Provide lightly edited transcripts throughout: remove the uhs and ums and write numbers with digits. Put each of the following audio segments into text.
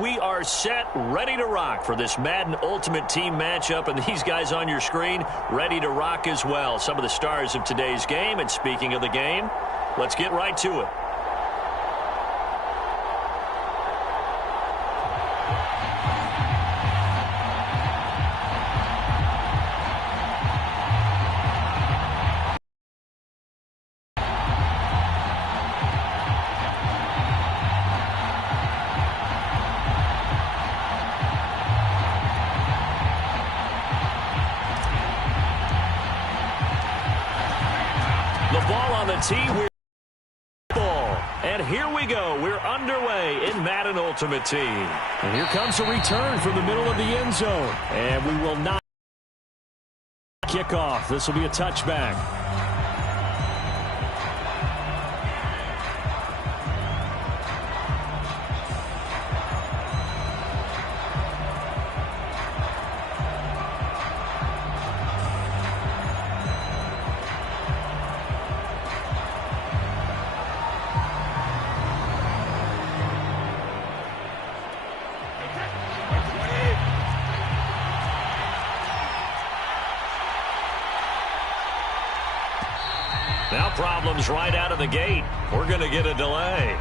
we are set, ready to rock for this Madden Ultimate Team matchup, and these guys on your screen ready to rock as well. Some of the stars of today's game, and speaking of the game, let's get right to it. The ball on the tee. And here we go. We're underway in Madden Ultimate Team. And here comes a return from the middle of the end zone. And we will not kick off. This will be a touchback. Now problems right out of the gate. We're going to get a delay.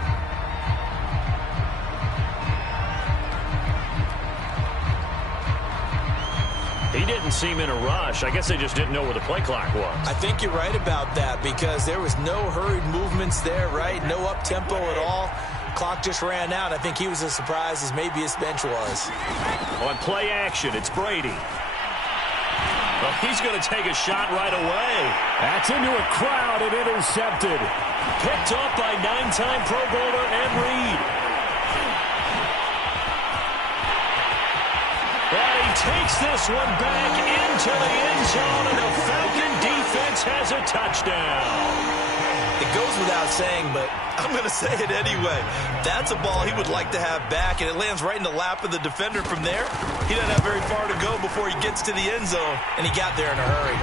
He didn't seem in a rush. I guess they just didn't know where the play clock was. I think you're right about that because there was no hurried movements there, right? No up-tempo at all. Clock just ran out. I think he was as surprised as maybe his bench was. On play action, it's Brady. Well, he's going to take a shot right away. That's into a crowd and intercepted. Picked off by 9-time Pro Bowler Ed Reed. And he takes this one back into the end zone, and the Falcon defense has a touchdown. It goes without saying, but I'm going to say it anyway. That's a ball he would like to have back, and it lands right in the lap of the defender from there. He doesn't have very far to go before he gets to the end zone, and he got there in a hurry.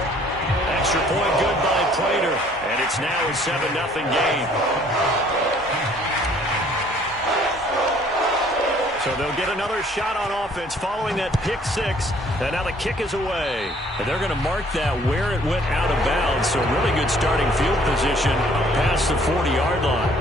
Extra point good by Prater, and it's now a 7-0 game. So they'll get another shot on offense following that pick six. And now the kick is away. And they're going to mark that where it went out of bounds. So really good starting field position past the 40-yard line.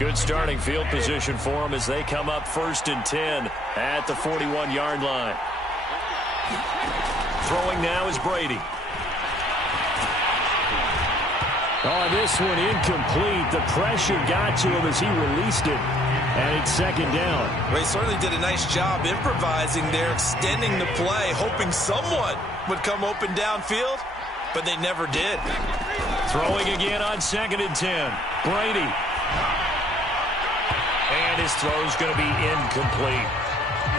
Good starting field position for them as they come up 1st and 10 at the 41-yard line. Throwing now is Brady. Oh, this one incomplete. The pressure got to him as he released it. And it's 2nd down. Ray certainly did a nice job improvising there, extending the play, hoping someone would come open downfield, but they never did. Throwing again on 2nd and 10. Brady. And his throw's going to be incomplete.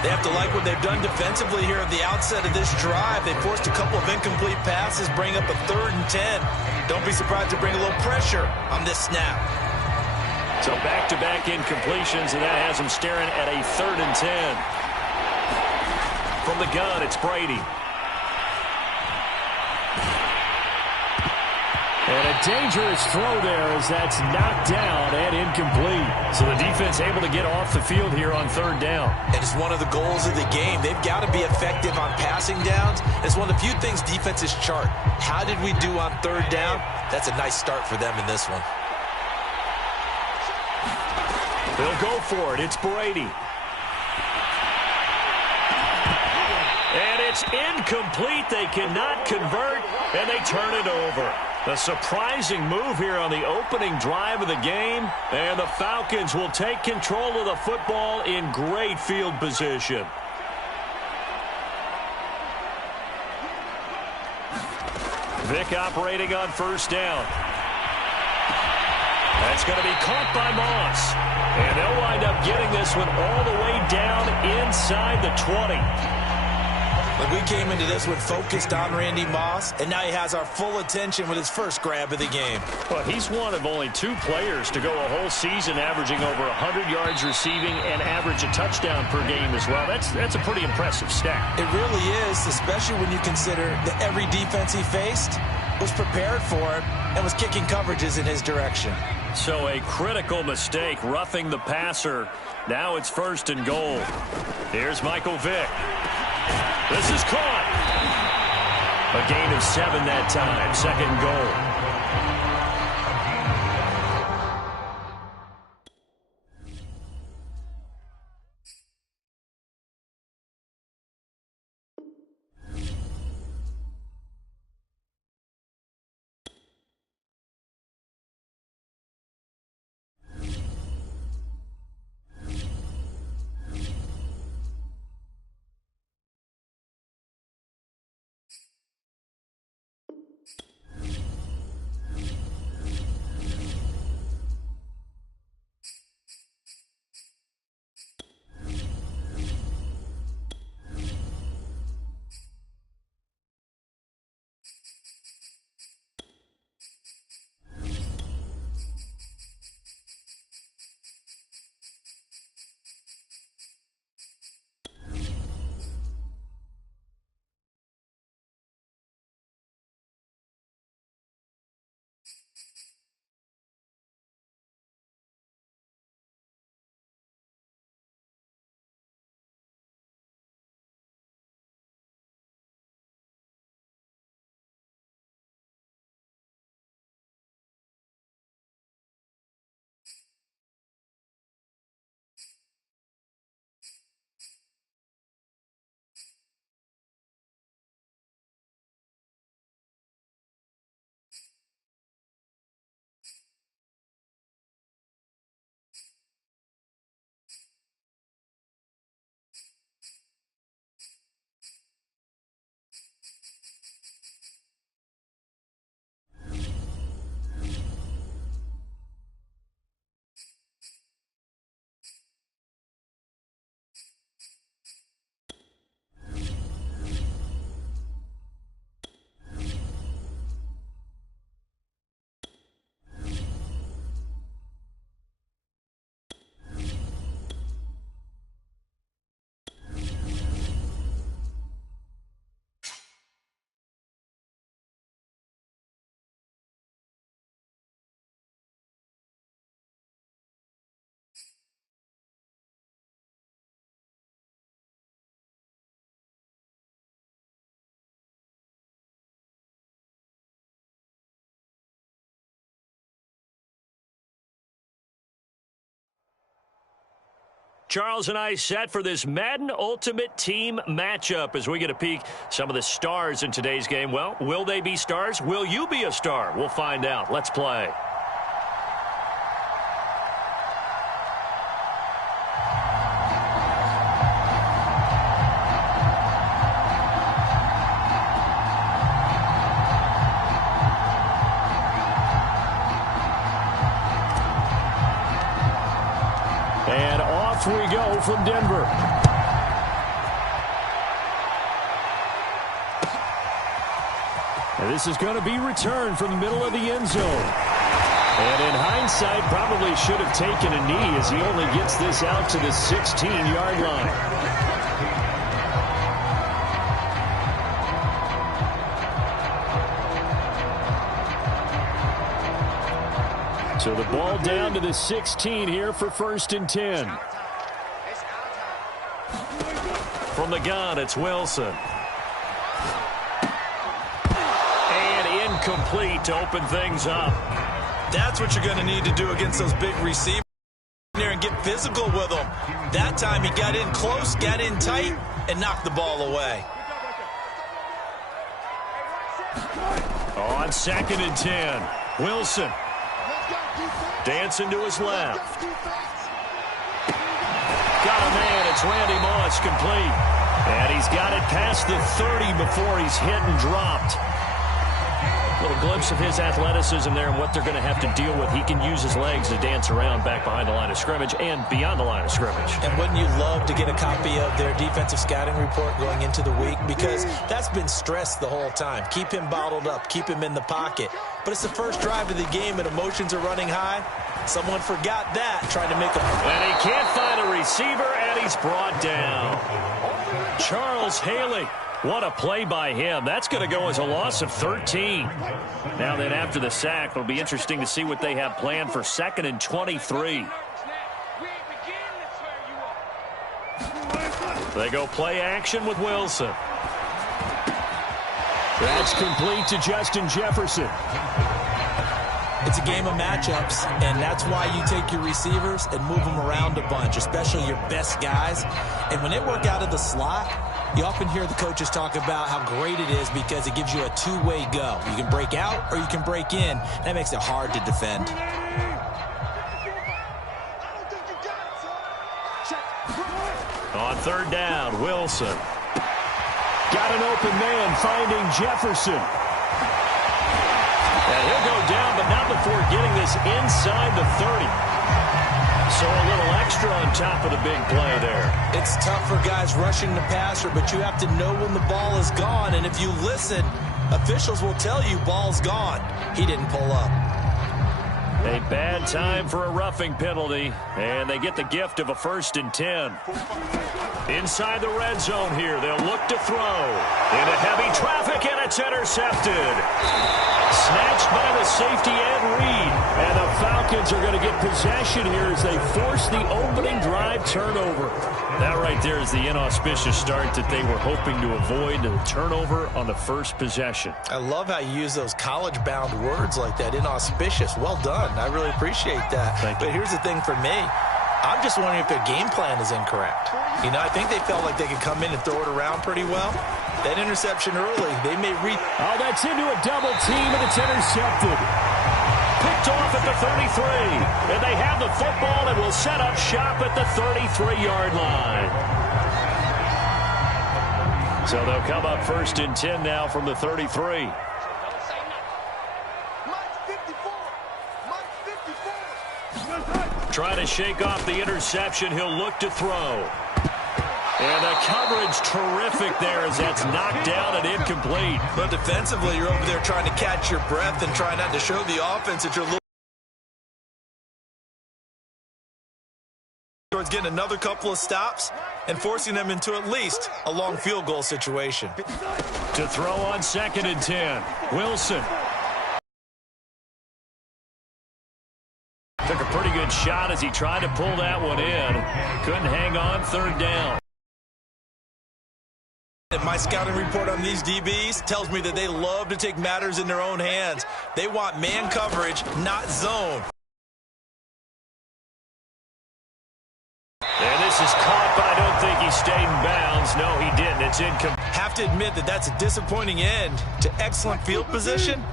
They have to like what they've done defensively here at the outset of this drive. They forced a couple of incomplete passes, bring up a 3rd and 10. Don't be surprised to bring a little pressure on this snap. So back-to-back incompletions, and that has them staring at a 3rd and 10. From the gun, it's Brady. And a dangerous throw there as that's knocked down and incomplete. So the defense able to get off the field here on 3rd down. And it's one of the goals of the game. They've got to be effective on passing downs. It's one of the few things defenses chart. How did we do on 3rd down? That's a nice start for them in this one. They'll go for it. It's Brady. And it's incomplete. They cannot convert, and they turn it over. A surprising move here on the opening drive of the game, and the Falcons will take control of the football in great field position. Vick operating on 1st down. That's going to be caught by Moss. And they'll wind up getting this one all the way down inside the 20. Like, we came into this one focused on Randy Moss, and now he has our full attention with his first grab of the game. Well, he's one of only 2 players to go a whole season averaging over 100 yards receiving and average a touchdown per game as well. That's a pretty impressive stat. It really is, especially when you consider that every defense he faced was prepared for him and was kicking coverages in his direction. So a critical mistake, roughing the passer. Now it's 1st and goal. Here's Michael Vick. This is caught. A gain of 7 that time. 2nd goal. Charles and I set for this Madden Ultimate Team matchup as we get a peek some of the stars in today's game. Well, will they be stars? Will you be a star? We'll find out. Let's play. And off we go from Denver. And this is going to be returned from the middle of the end zone. And in hindsight, probably should have taken a knee as he only gets this out to the 16-yard line. So the ball down to the 16 here for 1st and 10. From the gun, it's Wilson. And incomplete to open things up. That's what you're going to need to do against those big receivers here and get physical with them. That time he got in close, got in tight, and knocked the ball away. On 2nd and 10, Wilson. Dancing to his left. Got a man. It's Randy Moss, complete. And he's got it past the 30 before he's hit and dropped. Little glimpse of his athleticism there and what they're going to have to deal with. He can use his legs to dance around back behind the line of scrimmage and beyond the line of scrimmage. And wouldn't you love to get a copy of their defensive scouting report going into the week? Because that's been stressed the whole time. Keep him bottled up. Keep him in the pocket. But it's the first drive of the game and emotions are running high. Someone forgot that, trying to make a... And he can't find a receiver, and he's brought down. Charles Haley. What a play by him. That's going to go as a loss of 13. Now then, after the sack, it'll be interesting to see what they have planned for 2nd and 23. They go play action with Wilson. That's complete to Justin Jefferson. It's a game of matchups, and that's why you take your receivers and move them around a bunch, especially your best guys. And when they work out of the slot, you often hear the coaches talk about how great it is because it gives you a two-way go. You can break out or you can break in. That makes it hard to defend. On 3rd down, Wilson. Got an open man finding Jefferson. And he'll go down, but not before getting this inside the 30. So a little extra on top of the big play there. It's tough for guys rushing the passer, but you have to know when the ball is gone. And if you listen, officials will tell you ball's gone. He didn't pull up. A bad time for a roughing penalty, and they get the gift of a 1st and 10. Inside the red zone here, they'll look to throw. Into heavy traffic, and it's intercepted. Snatched by the safety Ed Reed. And the Falcons are going to get possession here as they force the opening drive turnover. That right there is the inauspicious start that they were hoping to avoid, the turnover on the first possession. I love how you use those college-bound words like that, inauspicious. Well done. I really appreciate that. Thank you. But here's the thing for me. I'm just wondering if their game plan is incorrect. You know, I think they felt like they could come in and throw it around pretty well. That interception early, they may read. Oh, that's into a double team, and it's intercepted. Picked off at the 33. And they have the football and will set up shop at the 33-yard line. So they'll come up 1st and 10 now from the 33. Trying to shake off the interception. He'll look to throw. And the coverage terrific there as that's knocked down and incomplete. But defensively, you're over there trying to catch your breath and try not to show the offense that you're towards getting another couple of stops and forcing them into at least a long field goal situation. To throw on 2nd and 10. Wilson. Took a pretty good shot as he tried to pull that one in. Couldn't hang on 3rd down. My scouting report on these DBs tells me that they love to take matters in their own hands. They want man coverage, not zone. And this is caught, but I don't think he stayed in bounds. No, he didn't. It's incomplete. Have to admit that that's a disappointing end to excellent field position.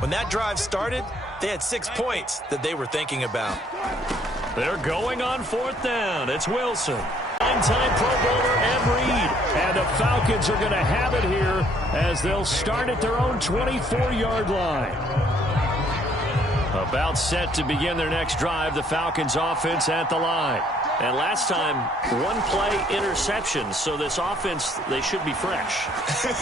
When that drive started, they had 6 points that they were thinking about. They're going on 4th down. It's Wilson. Nine-time Pro Bowler Ed Reed. And the Falcons are going to have it here as they'll start at their own 24-yard line. About set to begin their next drive, the Falcons offense at the line. And last time, one play interception, so this offense, they should be fresh.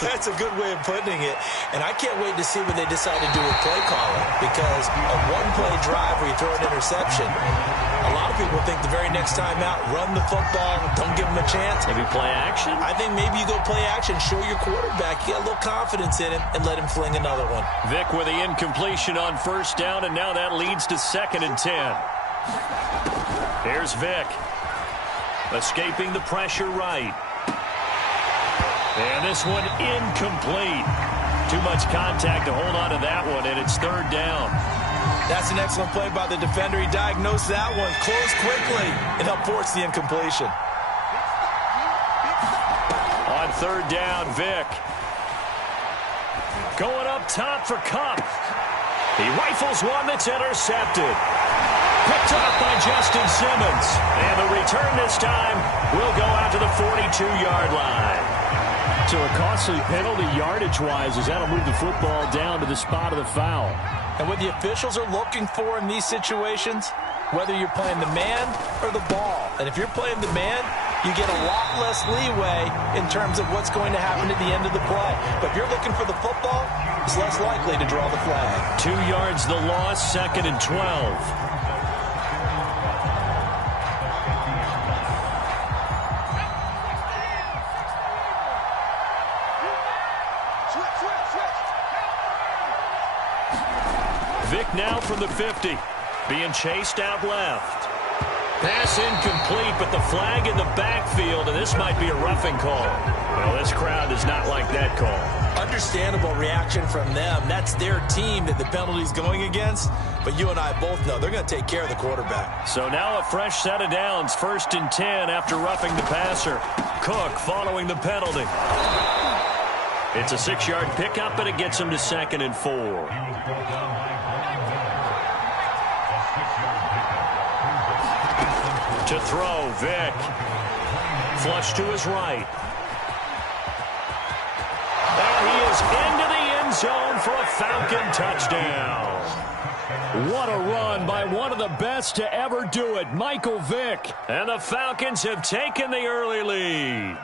That's a good way of putting it. And I can't wait to see what they decide to do with play calling, because a one-play drive where you throw an interception, a lot of people think the very next time out, run the football, don't give them a chance. Maybe play action? I think maybe you go play action, show your quarterback, get a little confidence in him, and let him fling another one. Vic with the incompletion on 1st down, and now that leads to 2nd and 10. Here's Vic. Escaping the pressure right. And this one incomplete. Too much contact to hold on to that one, and it's 3rd down. That's an excellent play by the defender. He diagnosed that one, closed quickly, and helped force the incompletion. On 3rd down, Vic. Going up top for Kupp. He rifles one that's intercepted. Picked off by Justin Simmons. And the return this time will go out to the 42-yard line. So a costly penalty yardage-wise, as that'll move the football down to the spot of the foul. And what the officials are looking for in these situations, whether you're playing the man or the ball. And if you're playing the man, you get a lot less leeway in terms of what's going to happen at the end of the play. But if you're looking for the football, it's less likely to draw the flag. 2 yards the loss, 2nd and 12. Vick now from the 50, being chased out left. Pass incomplete, but the flag in the backfield, and this might be a roughing call. Well, this crowd does not like that call. Understandable reaction from them. That's their team that the penalty's going against. But you and I both know they're going to take care of the quarterback. So now a fresh set of downs, 1st and 10 after roughing the passer. Cook following the penalty. It's a 6-yard pickup, and it gets him to 2nd and 4. To throw, Vick. Flush to his right. And he is into the end zone for a Falcon touchdown. What a run by one of the best to ever do it, Michael Vick. And the Falcons have taken the early lead.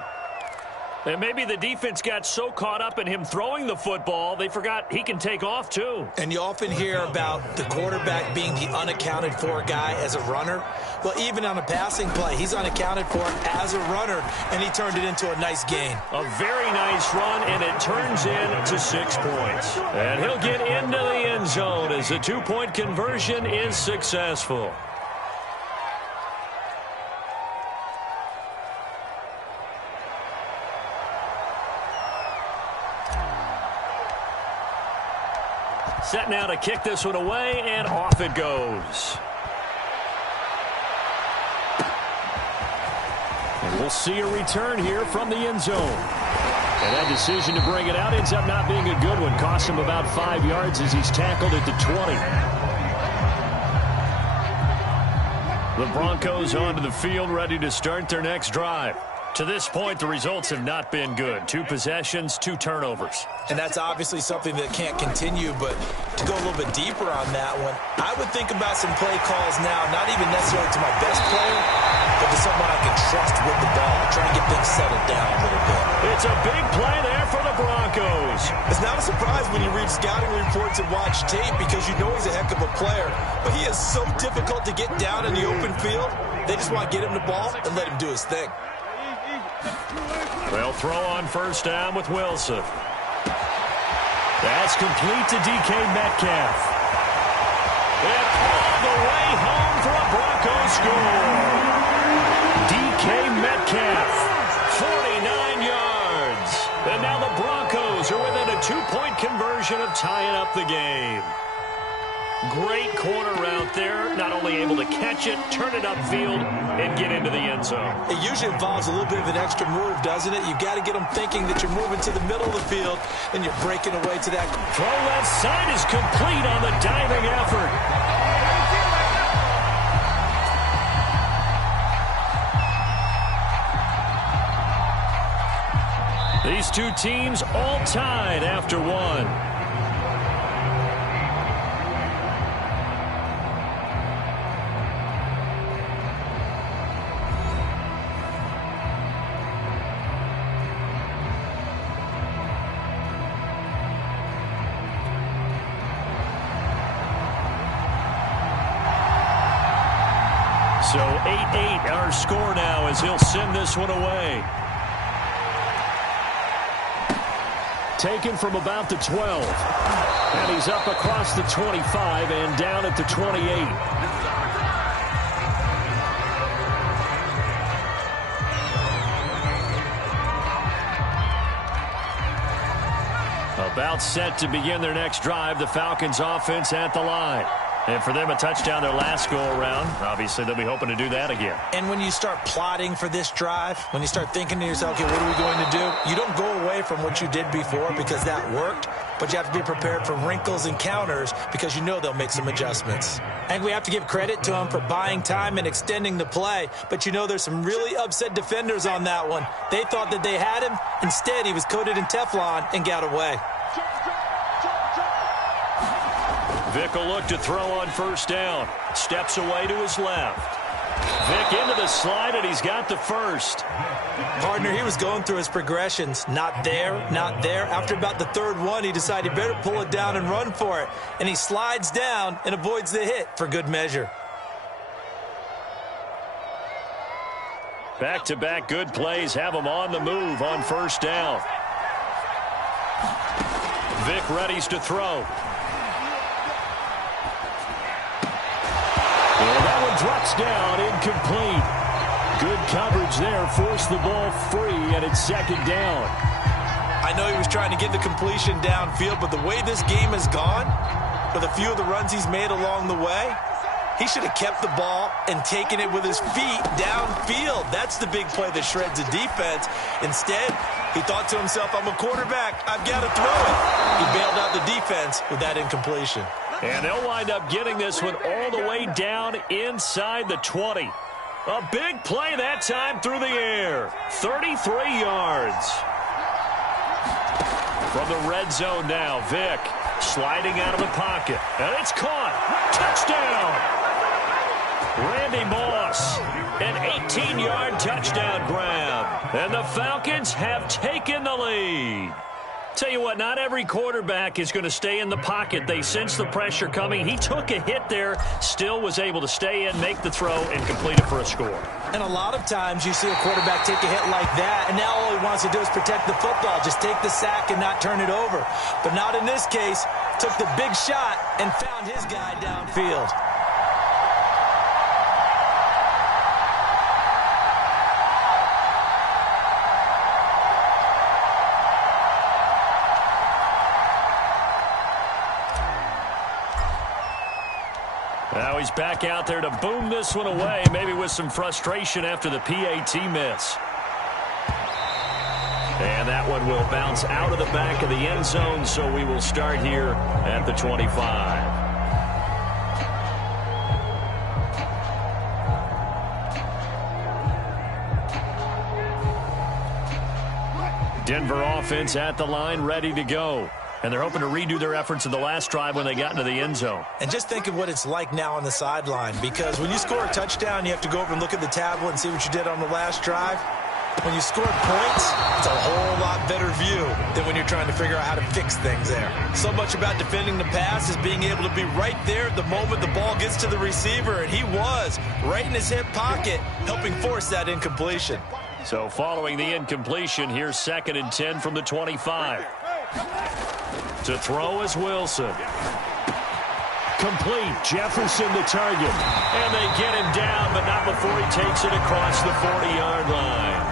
And maybe the defense got so caught up in him throwing the football, they forgot he can take off too. And you often hear about the quarterback being the unaccounted for guy as a runner. Well, even on a passing play, he's unaccounted for as a runner, and he turned it into a nice gain. A very nice run, and it turns into 6 points. And he'll get into the end zone as the 2-point conversion is successful. Set now to kick this one away, and off it goes. And we'll see a return here from the end zone. And that decision to bring it out ends up not being a good one. Cost him about 5 yards as he's tackled at the 20. The Broncos onto the field, ready to start their next drive. To this point, the results have not been good. 2 possessions, 2 turnovers. And that's obviously something that can't continue, but to go a little bit deeper on that one, I would think about some play calls now, not even necessarily to my best player, but to someone I can trust with the ball, try and get things settled down a little bit. It's a big play there for the Broncos. It's not a surprise when you read scouting reports and watch tape because you know he's a heck of a player, but he is so difficult to get down in the open field. They just want to get him the ball and let him do his thing. They'll throw on 1st down with Wilson. That's complete to DK Metcalf. And all the way home for a Broncos score. DK Metcalf, 49 yards. And now the Broncos are within a 2-point conversion of tying up the game. Great corner route there. Not only able to catch it, turn it upfield, and get into the end zone. It usually involves a little bit of an extra move, doesn't it? You've got to get them thinking that you're moving to the middle of the field, and you're breaking away to that. Throw left side is complete on the diving effort. These 2 teams all tied after 1. So 8-8 our score now as he'll send this one away. Taken from about the 12. And he's up across the 25 and down at the 28. About set to begin their next drive. The Falcons offense at the line. And for them, a touchdown their last go-around. Obviously, they'll be hoping to do that again. And when you start plotting for this drive, when you start thinking to yourself, okay, what are we going to do? You don't go away from what you did before because that worked, but you have to be prepared for wrinkles and counters because you know they'll make some adjustments. And we have to give credit to them for buying time and extending the play, but you know there's some really upset defenders on that one. They thought that they had him. Instead, he was coated in Teflon and got away. Vic will look to throw on first down. Steps away to his left. Vic into the slide, and he's got the first. Partner, he was going through his progressions. Not there, not there. After about the third one, he decided he better pull it down and run for it. And he slides down and avoids the hit for good measure. Back-to-back good plays have him on the move on first down. Vic readies to throw. And that one drops down, incomplete. Good coverage there, forced the ball free, and it's second down. I know he was trying to get the completion downfield, but the way this game has gone, with a few of the runs he's made along the way, he should have kept the ball and taken it with his feet downfield. That's the big play that shreds the defense. Instead, he thought to himself, I'm a quarterback, I've got to throw it. He bailed out the defense with that incompletion. And they'll wind up getting this one all the way down inside the 20. A big play that time through the air. 33 yards. From the red zone now, Vic sliding out of the pocket. And it's caught. Touchdown. Randy Moss, an 18-yard touchdown grab. And the Falcons have taken the lead. Tell you what, not every quarterback is going to stay in the pocket. They sense the pressure coming. He took a hit there, still was able to stay in, make the throw, and complete it for a score. And a lot of times you see a quarterback take a hit like that, and now all he wants to do is protect the football. Just take the sack and not turn it over. But not in this case. Took the big shot and found his guy downfield. Now he's back out there to boom this one away, maybe with some frustration after the PAT miss. And that one will bounce out of the back of the end zone, so we will start here at the 25. Denver offense at the line, ready to go. And they're hoping to redo their efforts in the last drive when they got into the end zone. And just think of what it's like now on the sideline, because when you score a touchdown, you have to go over and look at the tablet and see what you did on the last drive. When you score points, it's a whole lot better view than when you're trying to figure out how to fix things there. So much about defending the pass is being able to be right there at the moment the ball gets to the receiver, and he was right in his hip pocket, helping force that incompletion. So following the incompletion, here's 2nd and 10 from the 25. To throw is Wilson. Complete. Jefferson the target. And they get him down, but not before he takes it across the 40-yard line.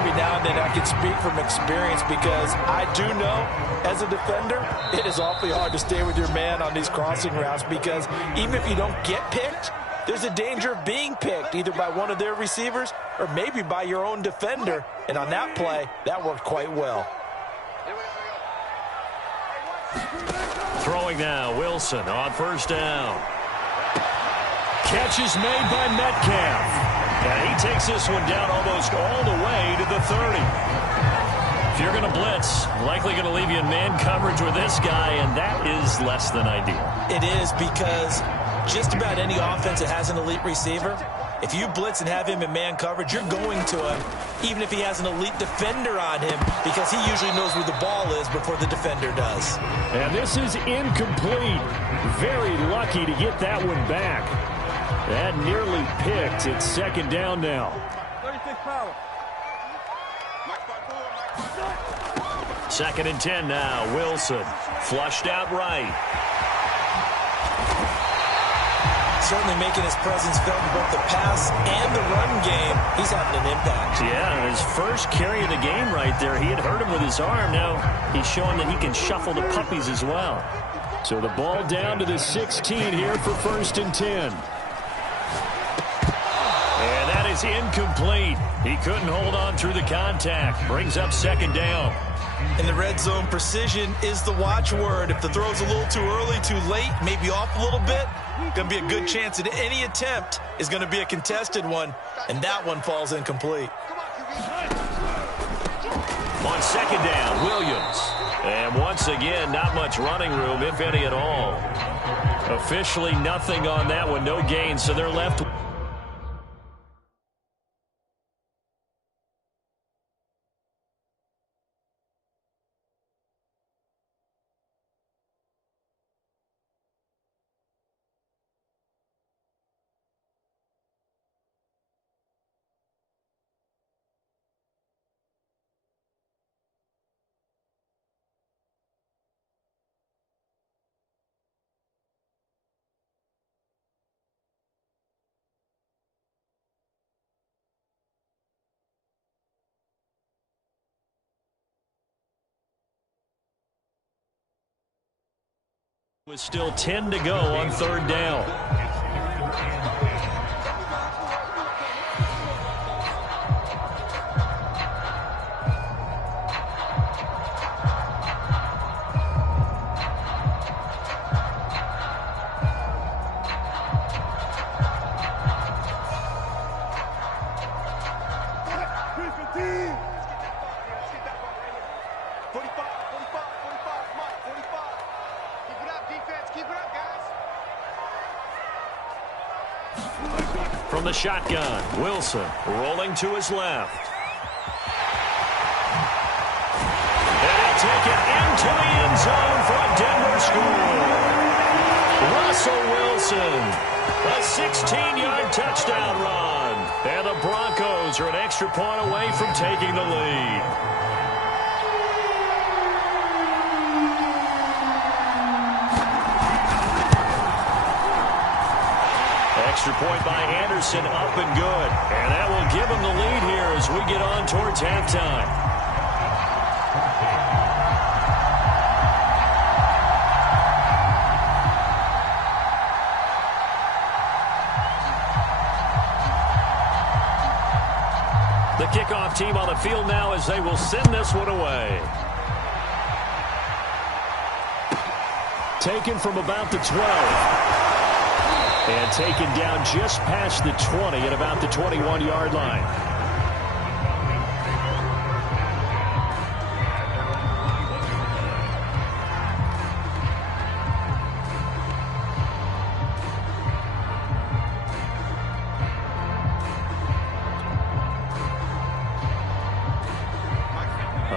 Every now and then I can speak from experience, because I do know, as a defender, it is awfully hard to stay with your man on these crossing routes, because even if you don't get picked, there's a danger of being picked, either by one of their receivers or maybe by your own defender. And on that play, that worked quite well. Throwing now, Wilson on first down. Catch is made by Metcalf. And he takes this one down almost all the way to the 30. If you're going to blitz, likely going to leave you in man coverage with this guy, and that is less than ideal. It is, because just about any offense that has an elite receiver, if you blitz and have him in man coverage, you're going to him, even if he has an elite defender on him, because he usually knows where the ball is before the defender does. And this is incomplete. Very lucky to get that one back. That nearly picked. It's 2nd down now. 36 power. 2nd and 10 now. Wilson flushed out right. Certainly making his presence felt in both the pass and the run game. He's having an impact. Yeah, his first carry of the game right there. He had hurt him with his arm. Now he's showing that he can shuffle the puppies as well. So the ball down to the 16 here for 1st and 10. And that is incomplete. He couldn't hold on through the contact. Brings up second down. In the red zone, precision is the watchword. If the throw's a little too early, too late, maybe off a little bit, going to be a good chance that any attempt is going to be a contested one, and that one falls incomplete. On second down, Williams. And once again, not much running room, if any at all. Officially nothing on that one, no gain, so they're left. With still 10 to go on third down. From the shotgun, Wilson rolling to his left. And he'll take it into the end zone for a Denver score. Russell Wilson, a 16-yard touchdown run. And the Broncos are an extra point away from taking the lead. Extra point by Anderson, up and good. And that will give him the lead here as we get on towards halftime. The kickoff team on the field now as they will send this one away. Taken from about the 12. And taken down just past the 20 at about the 21-yard line.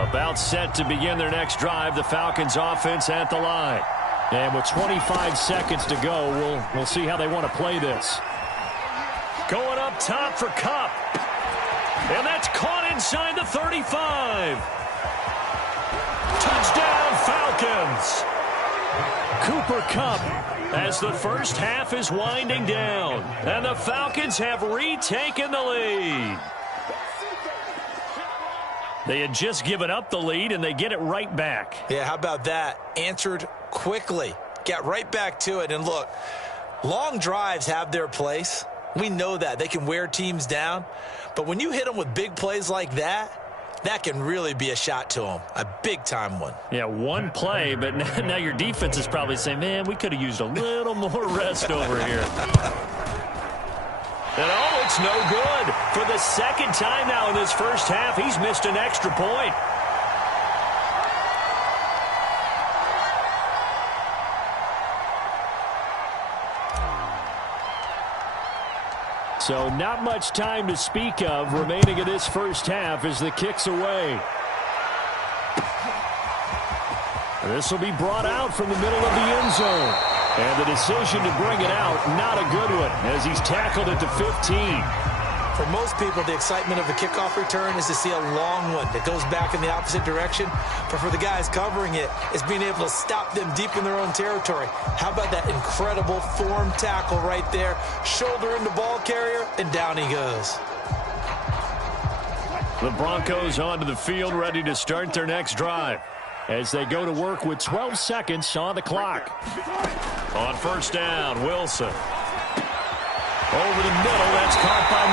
About set to begin their next drive, the Falcons offense at the line. And with 25 seconds to go, we'll see how they want to play this. Going up top for Kupp. And that's caught inside the 35. Touchdown, Falcons. Cooper Kupp as the first half is winding down. And the Falcons have retaken the lead. They had just given up the lead, and they get it right back. Yeah, how about that? Answered quickly. Get right back to it. And look, long drives have their place. We know that. They can wear teams down. But when you hit them with big plays like that, that can really be a shot to them. A big-time one. Yeah, one play, but now your defense is probably saying, man, we could have used a little more rest over here. And oh, it's no good. For the second time now in this first half, he's missed an extra point. So not much time to speak of remaining in this first half as the kick's away. This will be brought out from the middle of the end zone. And the decision to bring it out, not a good one, as he's tackled it to 15. For most people, the excitement of a kickoff return is to see a long one that goes back in the opposite direction. But for the guys covering it, it's being able to stop them deep in their own territory. How about that incredible form tackle right there? Shoulder in the ball carrier, and down he goes. The Broncos onto the field, ready to start their next drive as they go to work with 12 seconds on the clock. On first down, Wilson. Over the middle, that's caught by